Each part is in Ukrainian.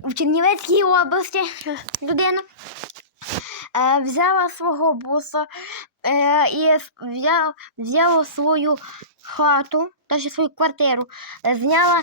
в Чернівецькій області людина е, взяла свого буса е, і взяла, взяла свою хату, теж свою квартиру, зняла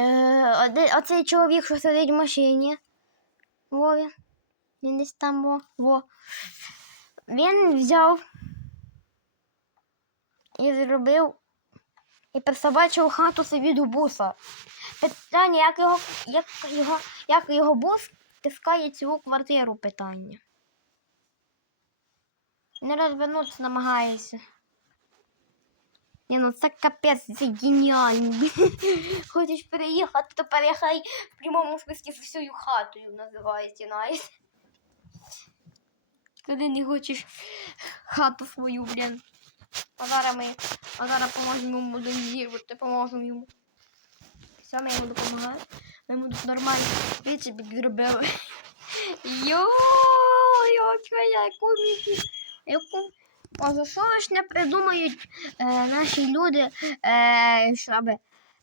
е, оцей чоловік, що сидить в машині. Во він. Десь там во. во. Він взяв і зробив і присобачив хату собі до буса. Питання, як його, як його, як його бус тискає цю квартиру питання. Не розвернутися намагається. Ні, ну це капець, це геніально. Хочеш переїхати, то переїхай в прямому смислі з всією хатою називається навіть. Коли не хочеш хату свою, блін. А зараз ми, а зараз поможемо йому поможемо йому. Все, ми йому допомагаємо. Ми йому тут нормально вічі підробили. Йо, йочка, яку мікі. Яку. А за що ж не придумають е, наші люди, е, щоб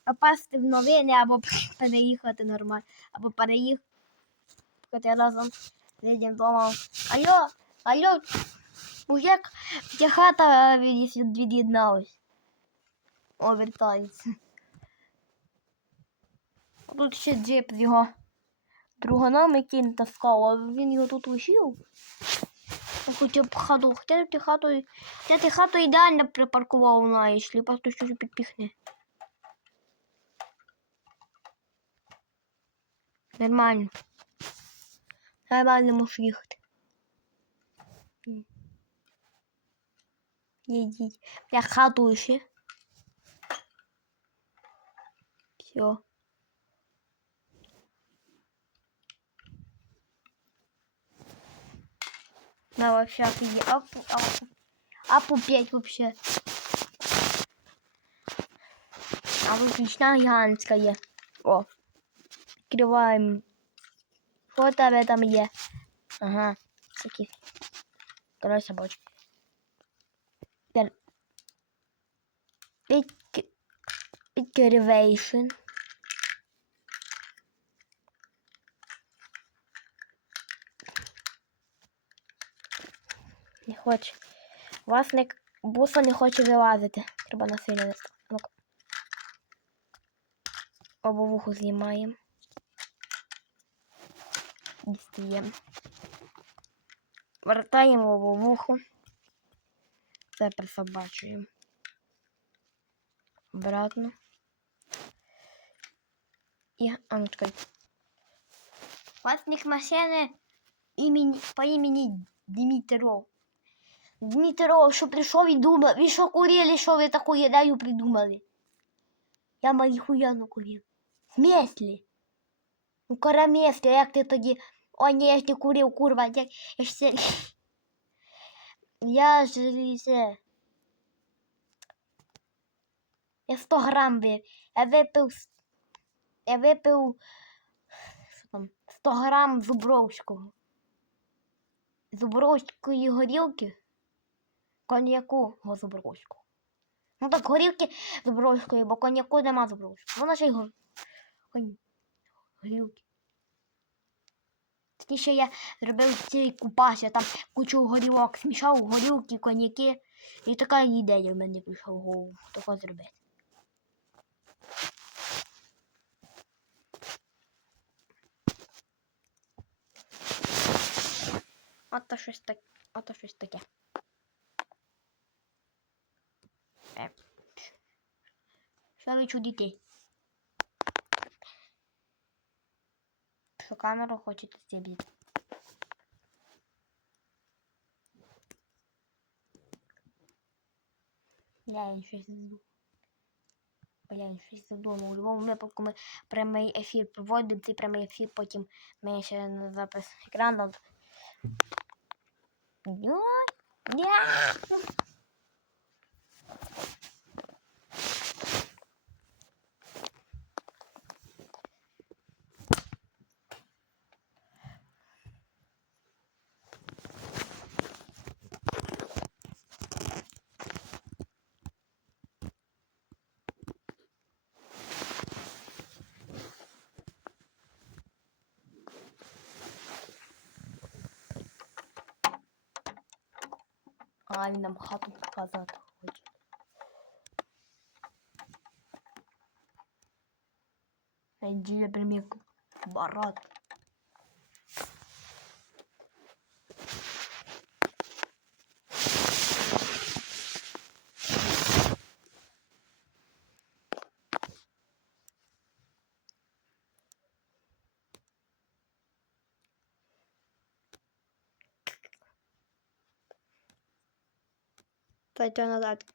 попасти в новини або переїхати нормально, або переїхати разом з людям вдома. Алло, алло, мужик, ця хата від- від'єдналась. О, вертається. Тут ще джип з його друганами, який не а він його тут лишив. Хоча б хату, хоча ти хату, хоча ти хату ідеально припаркував, знаєш, ли, просто щось підпіхне. Нормально. Нормально можеш їхати. Їдіть. Я хату ще. Все. На вообще офигеть. Апу, апу. Апу 5 вообще. А тут лично гигантская. О. Открываем. Что там в этом є? Ага. Такі. Короче, собачки. Пік- Підкервейшн. Не хоче. Власник буса не хоче вилазити. Треба насильно. Ну-ка. Обовуху знімаємо. Дістаємо. Вертаємо обовуху. Це присобачуємо. Обратно. І, а ну чекай. Імені, по імені Дмитро. Дмитро, що прийшов і думав, ви що курили, що ви таку ідею придумали? Я марихуяну ну, курив. В смислі? Ну, карамеслі, як ти тоді? О, ні, я ж не курив, курва, я, я ж це... Я. Я 100 грам випив. Я випив... Я випив... Що там? 100 грам зубровського. Зубровської горілки. Коньяку зубровського. Ну так горілки зубровської, бо коньяку нема зубровського. Вона ще й го... конь... горілки. Тоді ще я зробив цей купаж, я там кучу горілок смішав, горілки, коньяки. І така ідея в мене прийшла в голову. Тако зробити. Ото щось так, ото щось таке. Е. Ви чудите? Що камеру хочете стібити? Я щось. Бля, щось задумав. У будь-якому випадку ми прямий ефір проводимо, цей прямий ефір, потім ми ще на запис екрану. Ні, ні. А він нам хату показати Дайте назад.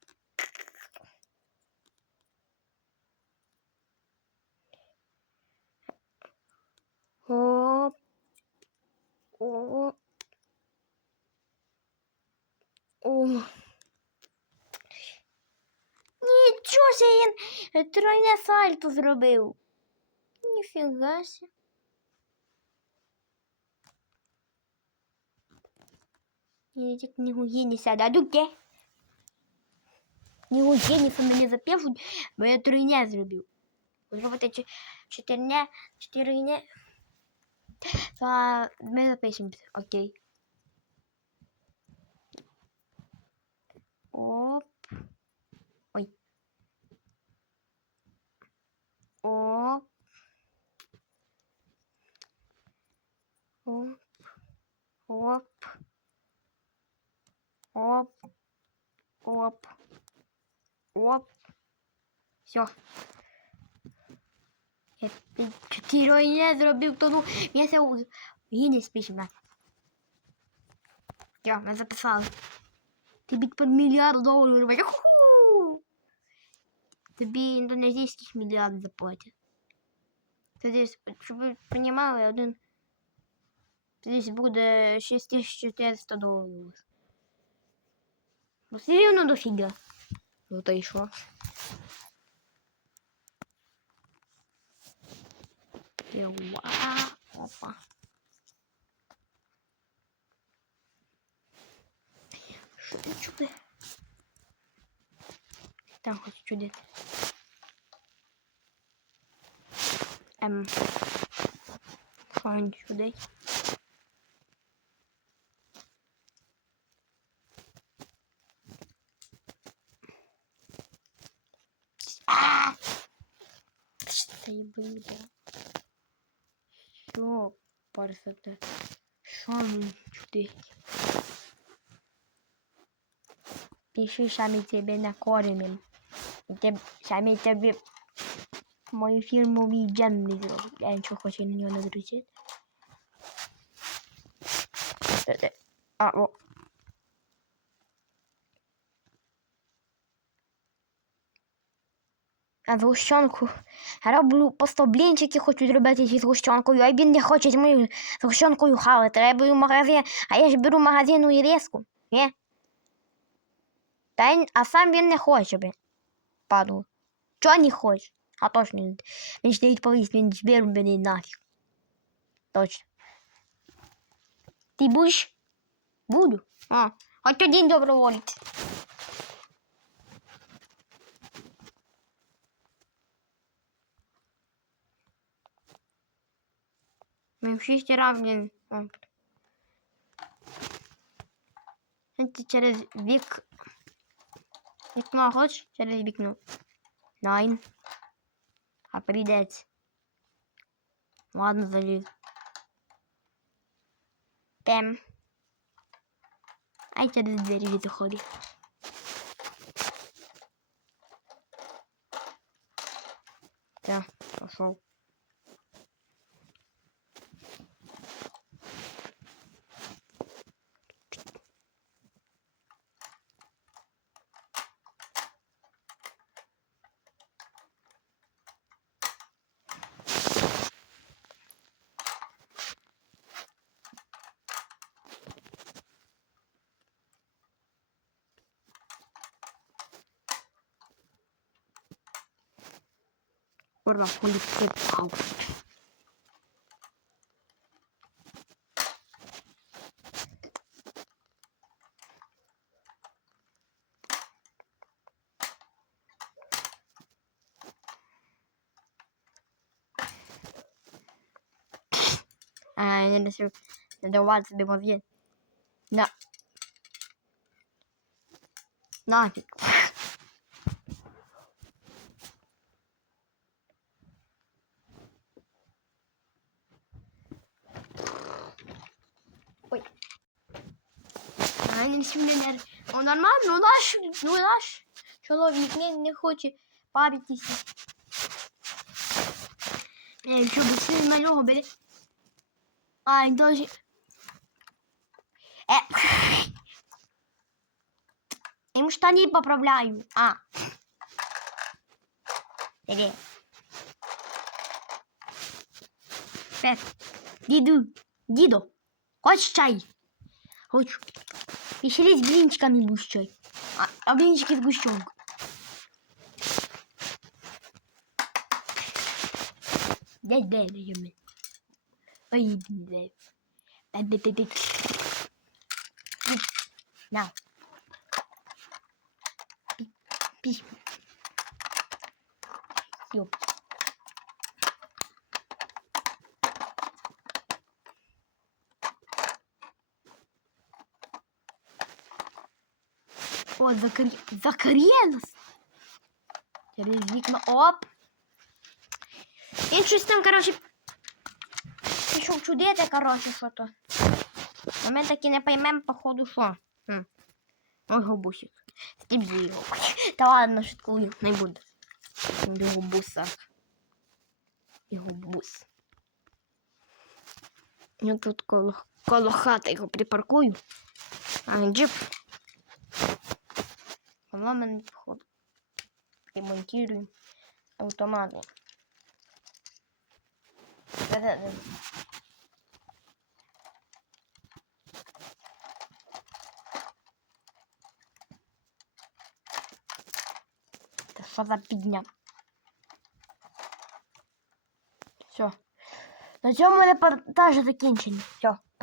Оп. О. О. Нічого себе він тройне сальто зробив. Ніфіга сі. Я так не сяду. А де? Ні Єніса мені запишуть, бо я тройне зробив. Зробити чи- чотирне, чотирине. То ми запишемося, окей. Оп. Ой. Оп. Оп. Оп. Оп. Оп. Оп. Все. Я чотири не зробив, то ну я це не спішимо. Все, ми записали. Тобі під мільярд доларів робить. Ху! Тобі індонезійських мільярд заплатять. Десь, щоб ви розуміли, один. Це десь буде 6400 доларів. Ну, все рівно дофіга. Ну то й опа. Що ти чуди? Там хоч чуди. Ем. Що він? Це їбаніда. Що, парсати? Що він чудить? Пиши, сами тебе накормим. И теб, сами тебе мой фирмовый джем не сделал. Я ничего хочу на него нагрузить. Э-э. А, о. Згущенку. Роблю просто блінчики хочу зробити зі згущенкою, а він не хоче з моєю згущенкою хавати. Треба в магазин, а я ж беру магазину і різку. Ні? Та він, а сам він не хоче, блін. Падло. Чого не хоче? А точно, він, ж не відповість, він збір мене нафіг. Точно. Ти будеш? Буду. А, хоч один доброволець. Ми в шість раз, блін. Це через вік. Вікно хоч через вікно. Найн. А прийдеться. Ладно, заліз. Тем. Ай через двері заходи. Так, Por bajo el pau. Ah, yo no vemos No, нормально, ну наш, ну наш чоловік не, не хоче бавитися. Е, що би сильно малого бери. А, він тоже. Е. Я ему штаны поправляю. А. Иди. Пет. Диду. Дидо. Хочешь чай? Хочу. Еще с блинчиками чай. А, а блинчики в гущенку. Дай, дай, дай. Ой, дай. Дай, дай, дай, дай. На. Пись. Ёп. О, закрі... закрілось. Через. Оп. Він щось там, коротше, пішов чудити, коротше, що то. А ми таки не поймемо, походу. Хм. Ой, губусик. Стібзу його. Та ладно, шуткую, не буду. До губуса. І губус. Я тут коло, коло його припаркую. А джип. Поломаний походу. Ремонтируем автоматы. Да-да-да. Та що за підня? Все. На цьому репортаж закінчений. Все.